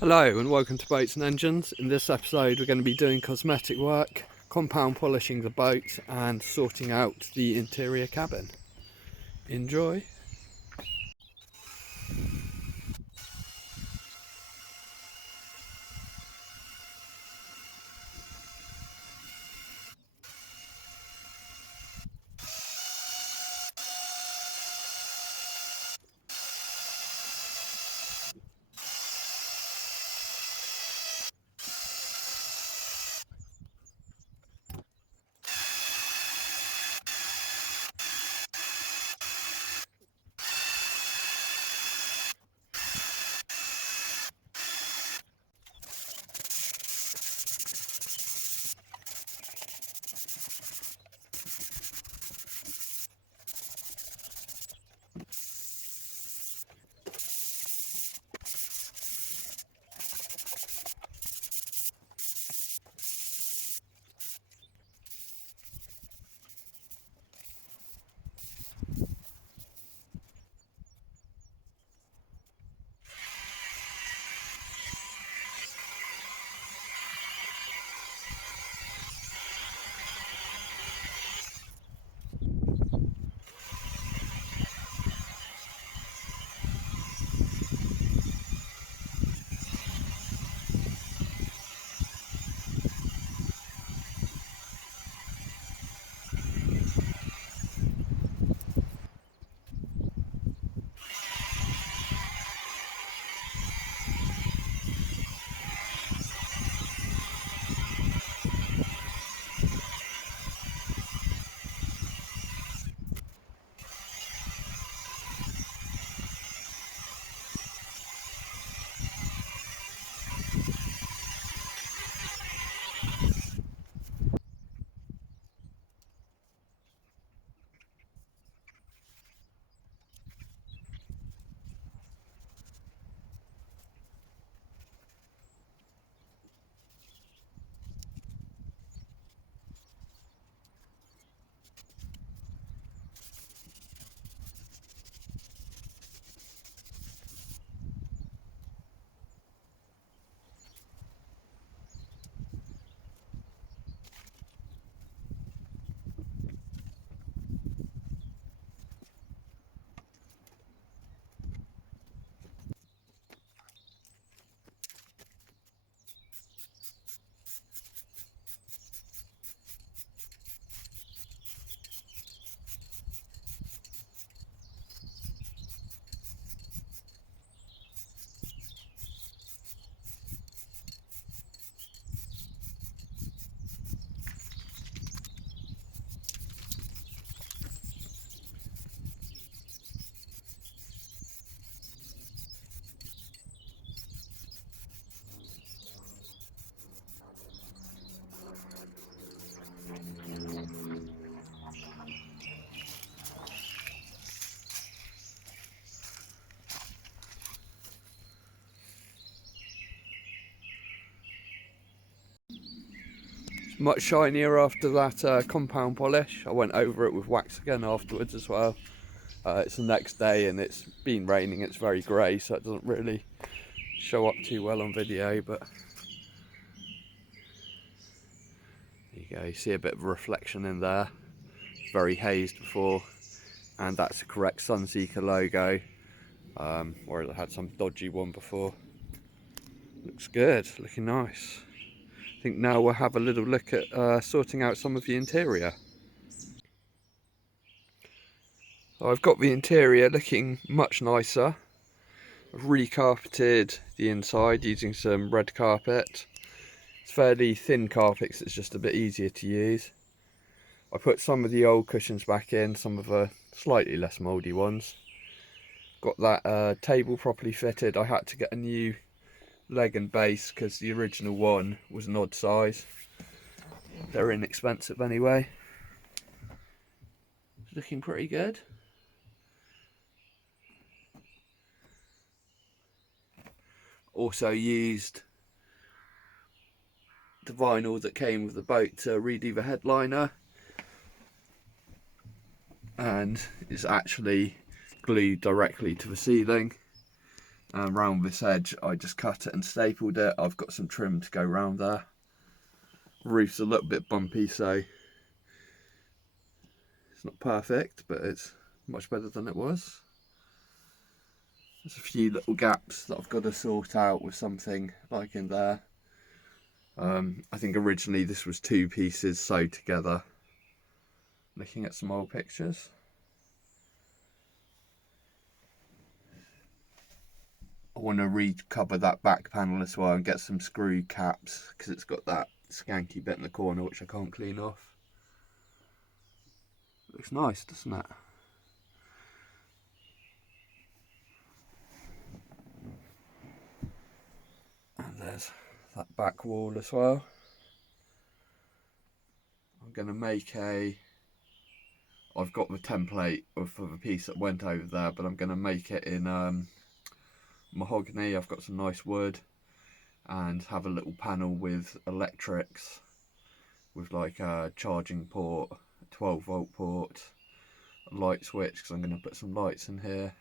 Hello and welcome to Boats and Engines. In this episode we're going to be doing cosmetic work, compound polishing the boat and sorting out the interior cabin. Enjoy! Much shinier after that compound polish. I went over it with wax again afterwards as well. It's the next day and it's been raining, it's very grey, so it doesn't really show up too well on video, but there you go, you see a bit of a reflection in there. It's very hazed before, and that's the correct Sunseeker logo, whereas I had some dodgy one before. Looks good, looking nice. I think now we'll have a little look at sorting out some of the interior. So I've got the interior looking much nicer. I've recarpeted the inside using some red carpet. It's fairly thin carpet because it's just a bit easier to use. I put some of the old cushions back in, some of the slightly less mouldy ones. Got that table properly fitted. I had to get a new leg and base because the original one was an odd size. They're inexpensive anyway. It's looking pretty good. Also used the vinyl that came with the boat to redo the headliner, and it's actually glued directly to the ceiling. and round this edge I just cut it and stapled it. I've got some trim to go round there. Roof's a little bit bumpy, so it's not perfect, but it's much better than it was. There's a few little gaps that I've got to sort out with something like in there. I think originally this was 2 pieces sewed together. Looking at some old pictures. I want to recover that back panel as well and get some screw caps, because it's got that skanky bit in the corner which I can't clean off. Looks nice, doesn't it? And there's that back wall as well. I'm going to make I've got the template for the piece that went over there, but I'm going to make it in mahogany. I've got some nice wood, and have a little panel with electrics, with like a charging port, a 12-volt port, a light switch, because I'm going to put some lights in here,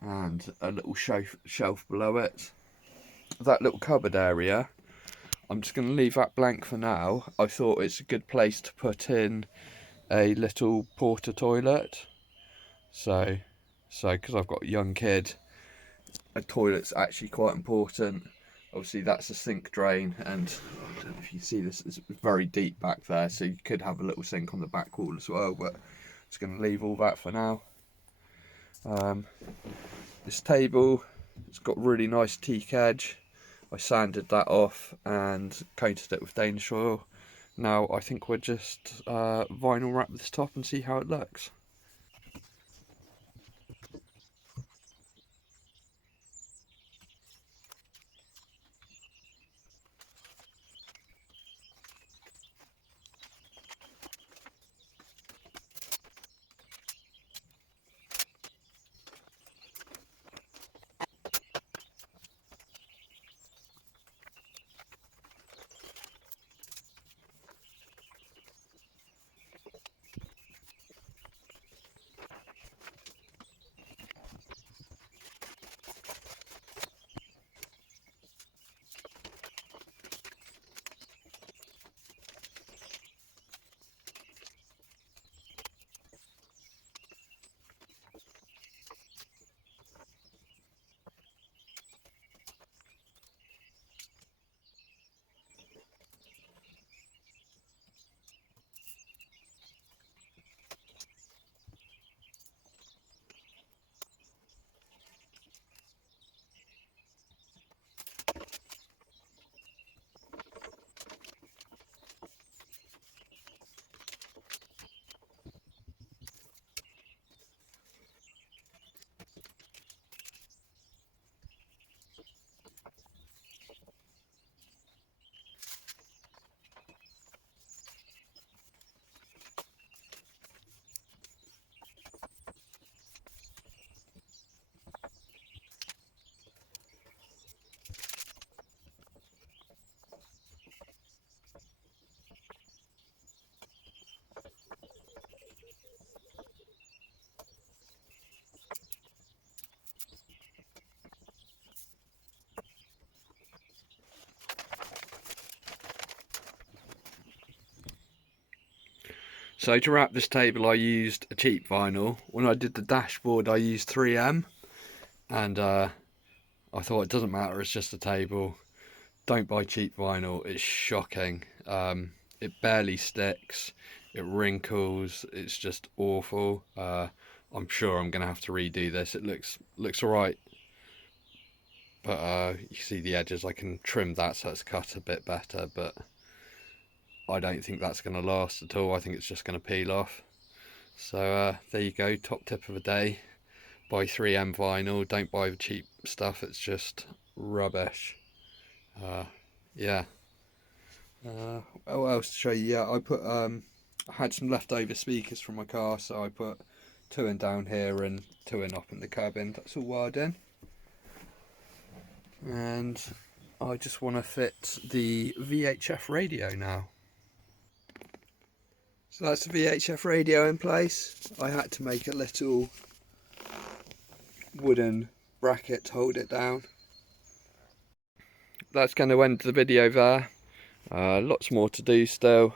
and a little shelf below it. That little cupboard area, I'm just going to leave that blank for now. I thought it's a good place to put in a little porta toilet. So because I've got a young kid, a toilet's actually quite important. Obviously that's a sink drain, and I don't know if you see this, it's very deep back there, so you could have a little sink on the back wall as well, but I'm just going to leave all that for now. This table, it's got really nice teak edge. I sanded that off and coated it with Danish oil. Now I think we'll just vinyl wrap this top and see how it looks. So to wrap this table I used a cheap vinyl. When I did the dashboard I used 3M, and I thought it doesn't matter, it's just a table. Don't buy cheap vinyl, it's shocking. It barely sticks, it wrinkles, it's just awful. I'm sure I'm going to have to redo this. It looks alright, but you see the edges, I can trim that so it's cut a bit better, but I don't think that's going to last at all. I think it's just going to peel off. So there you go, top tip of the day. Buy 3M vinyl, don't buy the cheap stuff, it's just rubbish. Yeah. What else to show you? Yeah, I had some leftover speakers from my car, so I put 2 in down here and 2 in up in the cabin. That's all wired in. And I just want to fit the Vhf radio now. So that's the Vhf radio in place. I had to make a little wooden bracket to hold it down. That's going to end the video there. Lots more to do still.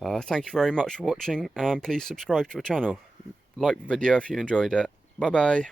Thank you very much for watching, and please subscribe to the channel. Like the video if you enjoyed it. Bye bye.